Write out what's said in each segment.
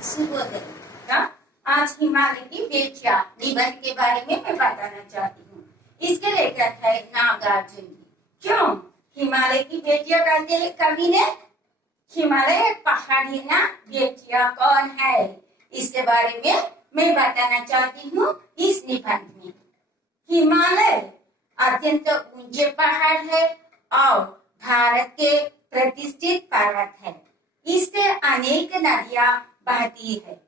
सुबोधन का आज हिमालय की बेटियां निबंध के बारे में मैं बताना चाहती हूँ। इसके लेखक है नागार्जुन जी। क्यों हिमालय की बेटियां कहते हैं कवि ने? हिमालय पहाड़ है ना, बेटियां कौन है, इसके बारे में मैं बताना चाहती हूँ इस निबंध में। हिमालय अत्यंत ऊंचे पहाड़ है और भारत के प्रतिष्ठित पर्वत है। इससे अनेक नदियां बहती है।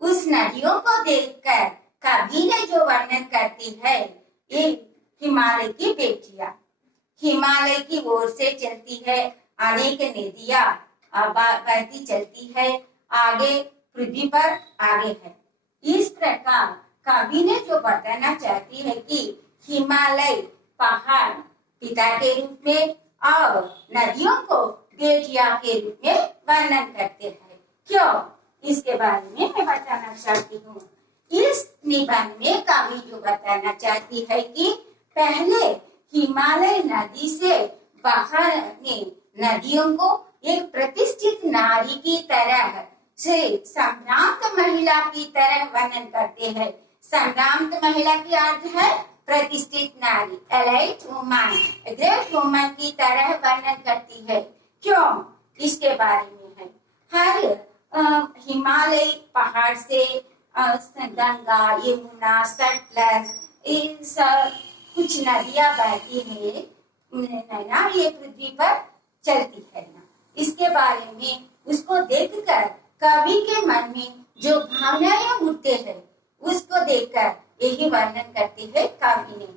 उस नदियों को देखकर कवि ने जो वर्णन करती है ये हिमालय की बेटियां। हिमालय की ओर से चलती है अनेक नदियां बहती चलती है, आगे पृथ्वी पर आगे है। इस प्रकार कवि ने जो बताना चाहती है कि हिमालय पहाड़ पिता के रूप में और नदियों को बेटियां के रूप में वर्णन करते हैं। क्यों, इसके बारे में मैं बताना चाहती हूँ। इस निबंध में कवि जो बताना चाहती है कि पहले हिमालय नदी से बहने नदियों को एक प्रतिष्ठित नारी की तरह से सम्रांत महिला की तरह वर्णन करते हैं। सम्रांत महिला की अर्थ है प्रतिष्ठित नारी, एलाइट वुमन, ग्रेट वुमन की तरह वर्णन करती है। क्यों, इसके बारे में है। हर हिमालय पहाड़ से गंगा, यमुना, सतलज, कुछ नदियां बहती है ना, ये पृथ्वी पर चलती है ना। इसके बारे में उसको देखकर कवि के मन में जो भावनाएं उठते हैं उसको देखकर यही वर्णन करती है कवि ने।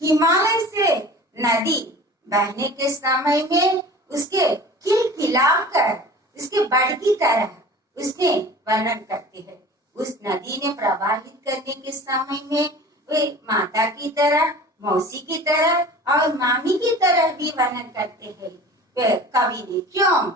हिमालय से नदी बहने के समय में उसके खिलखिलाकर उसके बाढ़ की तरह उसने वर्णन करती है। उस नदी ने प्रवाहित करने के समय में वे माता की तरह, मौसी की तरह और मामी की तरह भी वर्णन करते हैं कवि ने। क्यों,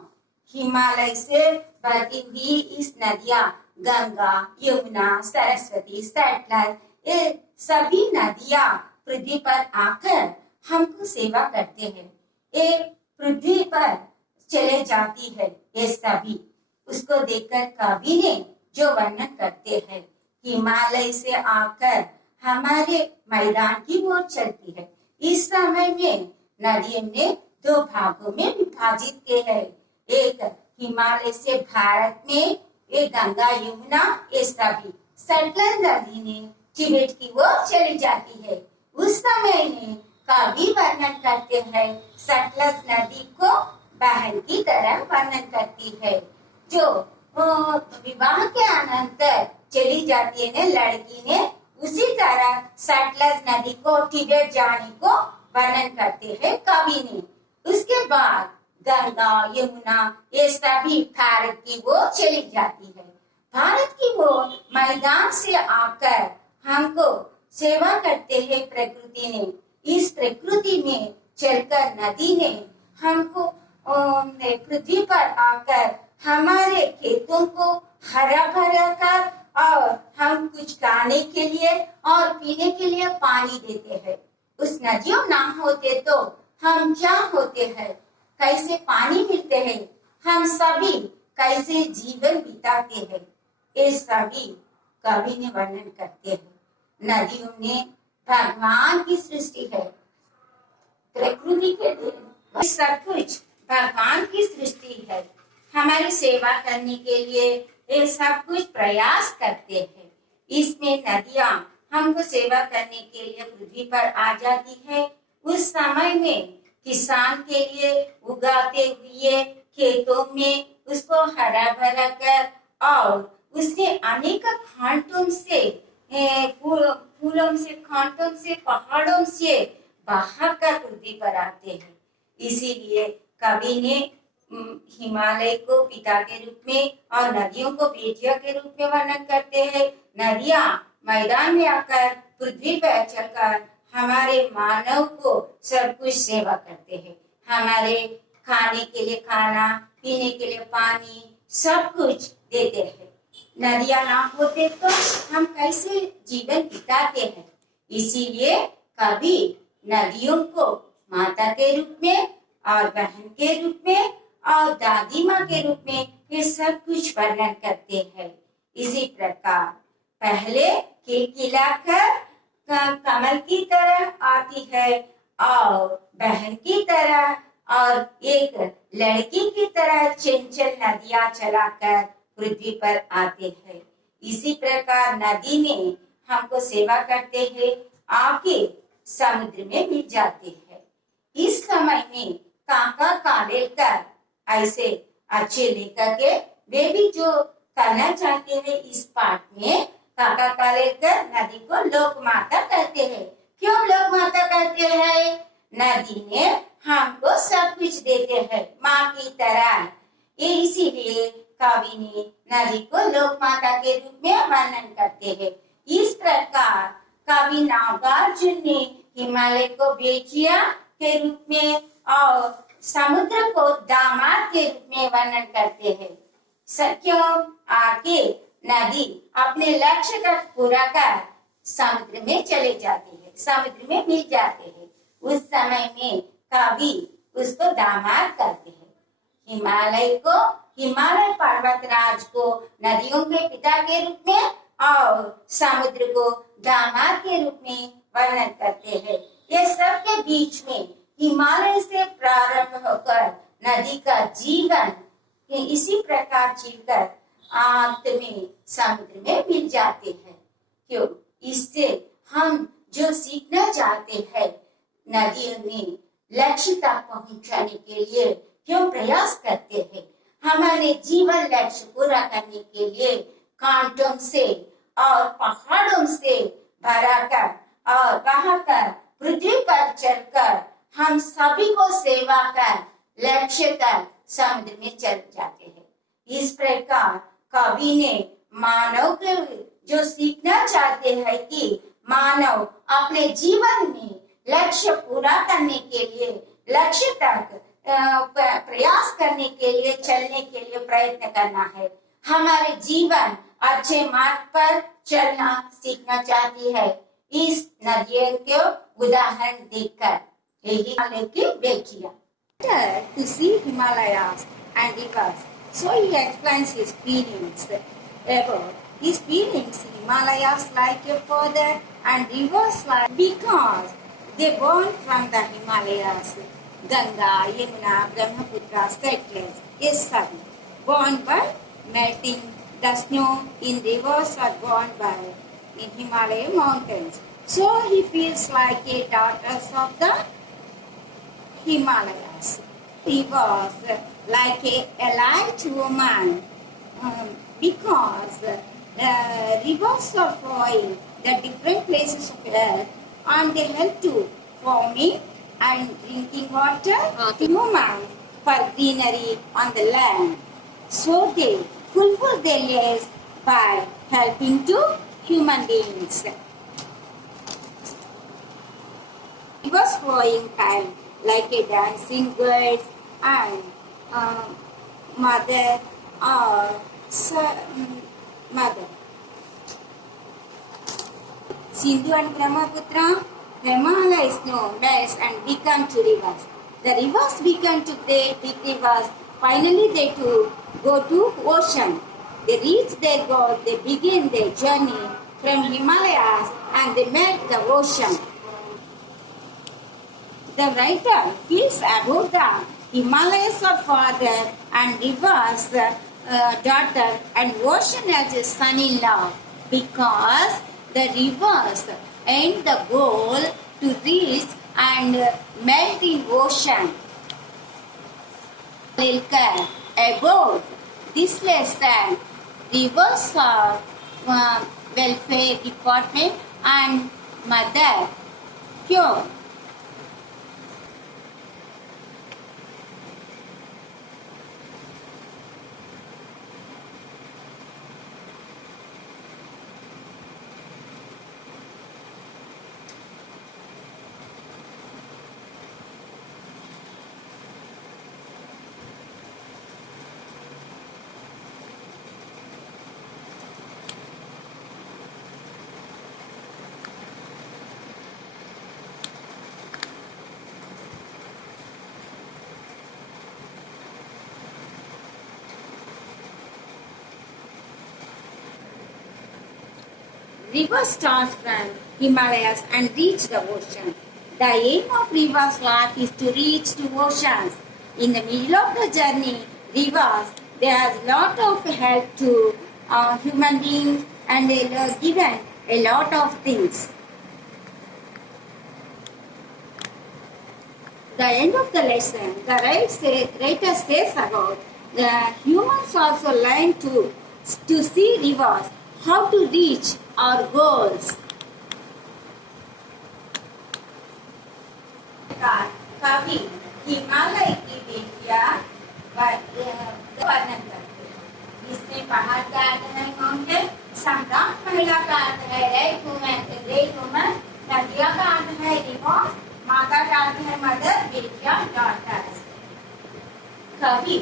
हिमालय से बहती हुई इस नदियां गंगा, यमुना, सरस्वती, सतलज, ये सभी नदियां पृथ्वी पर आकर हमको सेवा करते हैं। ये पृथ्वी पर चले जाती है ये सभी। उसको देखकर कवि ने जो वर्णन करते हैं, हिमालय से आकर हमारे मैदान की ओर चलती है। इस समय में नदियों ने दो भागों में विभाजित किए हैं। एक हिमालय से भारत में ये गंगा, यमुना, ये सभी। सतलज नदी ने तिब्बत की ओर चली जाती है। उस समय में कवि वर्णन करते हैं सतलज नदी को बहन की तरह वर्णन करती है, जो विवाह के अनंतर चली जाती है लड़की ने। उसी तरह सतलज नदी को तिब्बत जाने को वर्णन करते हैं कवि ने। उसके बाद गंगा, यमुना, ये सभी भारत की ओर चली जाती है। भारत की ओर मैदान से आकर हमको सेवा करते हैं प्रकृति ने। इस प्रकृति में चलकर नदी ने हमको पृथ्वी पर आकर हमारे खेतों को हरा भरा कर और हम कुछ खाने के लिए और पीने के लिए पानी देते हैं। उस नदियों ना होते तो हम क्या होते हैं, कैसे पानी मिलते हैं, हम सभी कैसे जीवन बिताते हैं, ये सभी कवि ने वर्णन करते हैं। नदियों ने भगवान की सृष्टि है, प्रकृति के लिए सब कुछ भगवान की सृष्टि है। हमारी सेवा करने के लिए ये सब कुछ प्रयास करते हैं। इसमें नदियां हमको सेवा करने के लिए पृथ्वी पर आ जाती है। उस समय में किसान के लिए उगाते हुए खेतों में उसको हरा भरा कर और उसने अनेक खांटों से फूलों से, खांटों से, पहाड़ों से बहाकर पृथ्वी पर आते हैं। इसीलिए कवि ने हिमालय को पिता के रूप में और नदियों को बेटियों के रूप में वर्णन करते हैं। नदियां मैदान में आकर पृथ्वी पर चलकर हमारे मानव को सब कुछ सेवा करते हैं। हमारे खाने के लिए खाना, पीने के लिए पानी, सब कुछ देते हैं। नदियां ना होते तो हम कैसे जीवन बिताते हैं। इसीलिए कवि नदियों को माता के रूप में और बहन के रूप में और दादी माँ के रूप में ये सब कुछ वर्णन करते हैं। इसी प्रकार पहले खिलखिलाकर कमल की तरह आती है और बहन की तरह और एक लड़की की तरह चंचल नदियां चलाकर पृथ्वी पर आते हैं। इसी प्रकार नदी ने हमको सेवा करते हैं, आके समुद्र में मिल जाते हैं। इस समय में काका कालेकर ऐसे अच्छे लेकर के वे भी जो करना चाहते हैं इस पाठ में, काका कालेकर नदी को लोक माता कहते हैं। क्यों लोक माता कहते हैं? नदी ने हमको सब कुछ देते हैं माँ की तरह, ये इसीलिए कवि ने नदी को लोक माता के रूप में वर्णन करते हैं। इस प्रकार कवि नागार्जुन ने हिमालय को बेचिया के रूप में और समुद्र को दामाद के रूप में वर्णन करते हैं। क्यों? आगे नदी अपने लक्ष्य तक पूरा कर समुद्र में चले जाते हैं, समुद्र में मिल जाते हैं। उस समय में कवि उसको दामाद करते हैं। हिमालय को, हिमालय पर्वतराज को नदियों के पिता के रूप में और समुद्र को दामाद के रूप में वर्णन करते हैं। ये सब के बीच में हिमालय से प्रारंभ होकर नदी का जीवन इसी प्रकार जीवकर अंत में समुद्र में मिल जाते हैं। क्यों? इससे हम जो सीखना चाहते हैं, नदियों में लक्ष्य तक पहुंचाने के लिए क्यों प्रयास करते हैं? हमारे जीवन लक्ष्य पूरा करने के लिए कांटों से और पहाड़ों से भराकर और बहाकर पृथ्वी पर चलकर हम सभी को सेवा कर लक्ष्य तक समुद्र में चल जाते हैं। इस प्रकार कवि ने मानव के जो सीखना चाहते हैं कि मानव अपने जीवन में लक्ष्य पूरा करने के लिए, लक्ष्य तक प्रयास करने के लिए, चलने के लिए प्रयत्न करना है। हमारे जीवन अच्छे मार्ग पर चलना सीखना चाहती है। इस नदियों के उदाहरण देखकर यही हिमालय की बेटियां to see Himalayas and rivers. So he explains his feelings about his feelings. Himalayas like a father and rivers like, because they born from the Himalayas. Ganga, Yamuna, Brahmaputra, Cycles, yes, sorry, born by melting. The snow in rivers are born by in Himalaya mountains. So he feels like a daughter of the Himalayas. He was like a light woman because rivers are flowing the different places of earth and they help to farming and drinking water to humans for greenery on the land. So they fulfill their lives by helping to human beings. Rivers flowing time like a dancing girls and mother or mother. Sindhu and Brahmaputra, Himalayas snow melts and become to rivers. The rivers become to great big rivers. Finally, they too go to ocean. They reach their goal. They begin their journey from Himalayas and they melt the ocean. The writer feels about the Himalayas are father and rivers daughter and ocean as a son-in-law because the rivers aim the goal to reach and melt in ocean. About this lesson, rivers are welfare department and mother cure. Rivers start from Himalayas and reach the ocean. The aim of rivers' life is to reach to oceans. In the middle of the journey, rivers, they have a lot of help to human beings and they have given a lot of things. The end of the lesson, the writer says about the humans also learn to see rivers, how to reach our goals. कवि हिमालय की बेटियां वर्णन करते हैं। इसमें पहाड़ का अर्थ है माउंटेन, सम्राट महिला का अर्थ है ग्रेट वुमन, नदिया का अर्थ है रिवर, माता का अर्थ है मदर, बेटियां डॉटर्स। कवि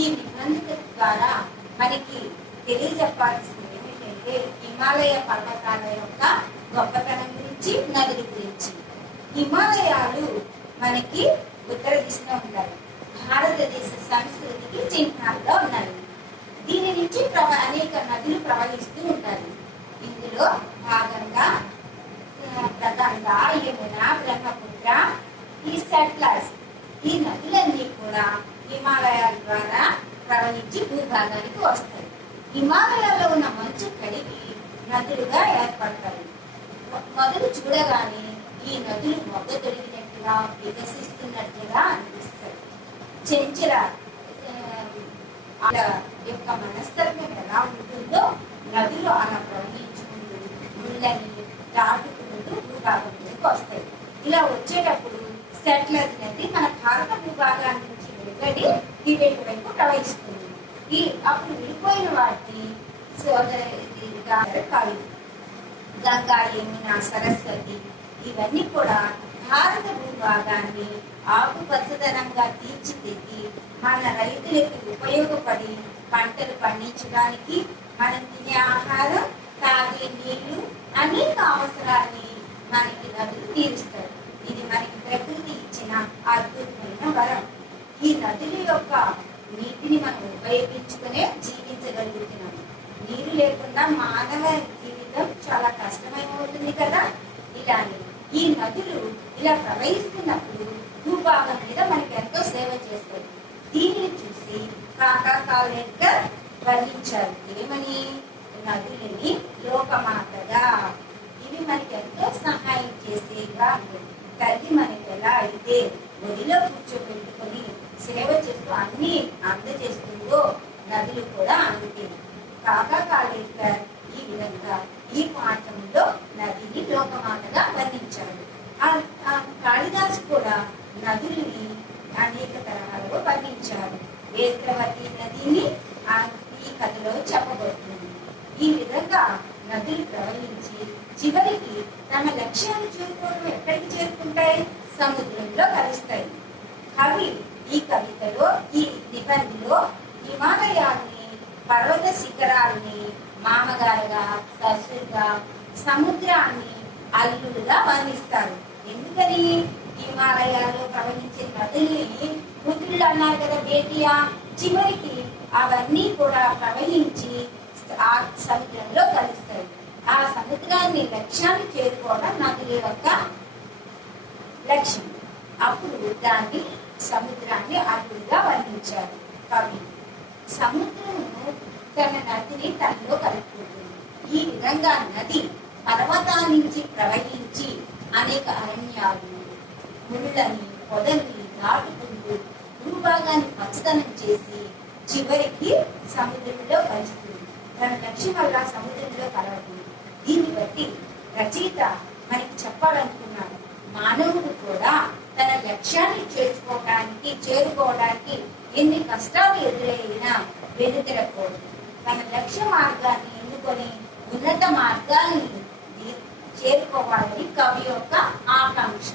ఈ నిబంధన ద్వారా మనకి తెలియజెప్పాల్సింది ఏమిటంటే హిమాలయ పర్వతాల యొక్క గొప్పతనం గురించి, నదుల గురించి. హిమాలయాలు మనకి ఉత్తర దిశలో ఉన్నాయి. భారతదేశ సంస్కృతికి చిహ్నాలుగా ఉన్నాయి. దీని నుంచి అనేక నదులు ప్రవహిస్తూ ఉంటాయి. ఇందులో భాగంగా గంగా, యమున, బ్రహ్మపుత్ర, ఈ సట్లెజ్, ఈ నదులన్నీ కూడా హిమాలయాల ద్వారా ప్రవహించి భూభాగానికి వస్తాయి. హిమాలయాల్లో ఉన్న మంచు కడిగి నదులుగా ఏర్పడతాయి. మొదలు చూడగానే ఈ నదులు మొగ్గ తొడిగినట్టుగా వికసిస్తున్నట్టుగా అనిపిస్తాయి. చెంచల యొక్క మనస్తత్వం ఎలా ఉంటుందో నదులు అలా ప్రవహించుకుంటూ ముళ్ళని దాటుకుంటూ భూభాగంలోకి వస్తాయి. ఇలా వచ్చేటప్పుడు సెట్లెజ్ నది మన భారత భూభాగాల నుంచి వెలువడి టిబెట్ వైపు ప్రవహిస్తుంది. అప్పుడు విడిపోయిన వాటిని కవి గంగా, యమున, సరస్వతి ఇవన్నీ కూడా భారత భూభాగాన్ని ఆకుపచ్చదనంగా తీర్చిదిద్ది మన రైతులకు ఉపయోగపడి పంటలు పండించడానికి, మనం తినే ఆహారం, తాగే నీళ్లు, అనేక అవసరాన్ని మనకి నదులు తీరుస్తాయి. ఇది మనకి ప్రకృతి ఇచ్చిన అద్భుతమైన వరం. ఈ నదుల యొక్క నీటిని మనం ఉపయోగించుకునే జీవించగలుగుతున్నాము. నీరు లేకుండా మానవ జీవితం చాలా కష్టమైపోతుంది కదా. ఇలానే ఈ నదులు ఇలా ప్రవహిస్తున్నప్పుడు భూభాగం మీద మనకి ఎంతో సేవ చేస్తాయి. దీనిని చూసి కాకా కాలేకర్ వర్ణించారు. ఏమని? నదులని లోకమాతగా, ఇవి మనకి ఎంతో సహాయం చేసేగా తల్లి మనకి ఎలా అయితే ఒడిలో కూర్చోబెట్టుకొని సేవ చేస్తూ అన్ని అందజేస్తుందో నదులు కూడా అంతే. కాకా కాలేకర్ ఈ విధంగా ఈ పాఠంలో నదిని లోకమాతగా వర్ణించాడు. కాళిదాసు కూడా నదులని అనేక తరహాలలో వర్ణించాడు. వేత్రవతి నదిని ఈ కథలో చెప్పబోతుంది. ఈ విధంగా నదులు ప్రవహించి చివరికి తమ లక్ష్యాన్ని చేరుకోవడం ఎక్కడికి చేరుకుంటాయి? సముద్రంలో కలుస్తాయి. కవి ఈ కవితలో, ఈ నిబంధనలో హిమాలయాల్ని, పర్వత శిఖరాల్ని మామగారుగా, ససురుగా, సముద్రాన్ని అల్లుడుగా వర్ణిస్తారు. ఎందుకని? హిమాలయాల్లో ప్రవహించే నదుల్ని పుత్రులు అన్నారు కదా బేటియా, చివరికి అవన్నీ కూడా ప్రవహించి ఆ సముద్రంలో కలుస్తాయి. ఆ సముద్రాన్ని లక్ష్యాన్ని చేరుకోవడం నదుల యొక్క లక్ష్యం. అప్పుడు దాన్ని సముద్రాన్ని అల్లుడుగా వర్ణించారు కవి. సముద్రము తన నదిని తనలో కలుపుకుంటుంది. ఈ విధంగా నది పర్వతాల నుంచి ప్రవహించి అనేక అరణ్యాలు, ముళ్ళని, పొదల్ని దాటుకుంటూ భూభాగాన్ని పచ్చదనం చేసి చివరికి సముద్రంలో కలుస్తుంది. తన లక్ష్యం వల్ల సముద్రంలో కలవదు. దీన్ని బట్టి రచయిత మనకి చెప్పాలనుకున్నాడు, మానవుడు కూడా తన లక్ష్యాన్ని చేరుకోవడానికి ఎన్ని కష్టాలు ఎదురైనా వెనుతిరగకూడదు. తన లక్ష్య మార్గాన్ని ఎన్నుకొని ఉన్నత మార్గాన్ని చేరుకోవాలని కవి యొక్క ఆకాంక్ష.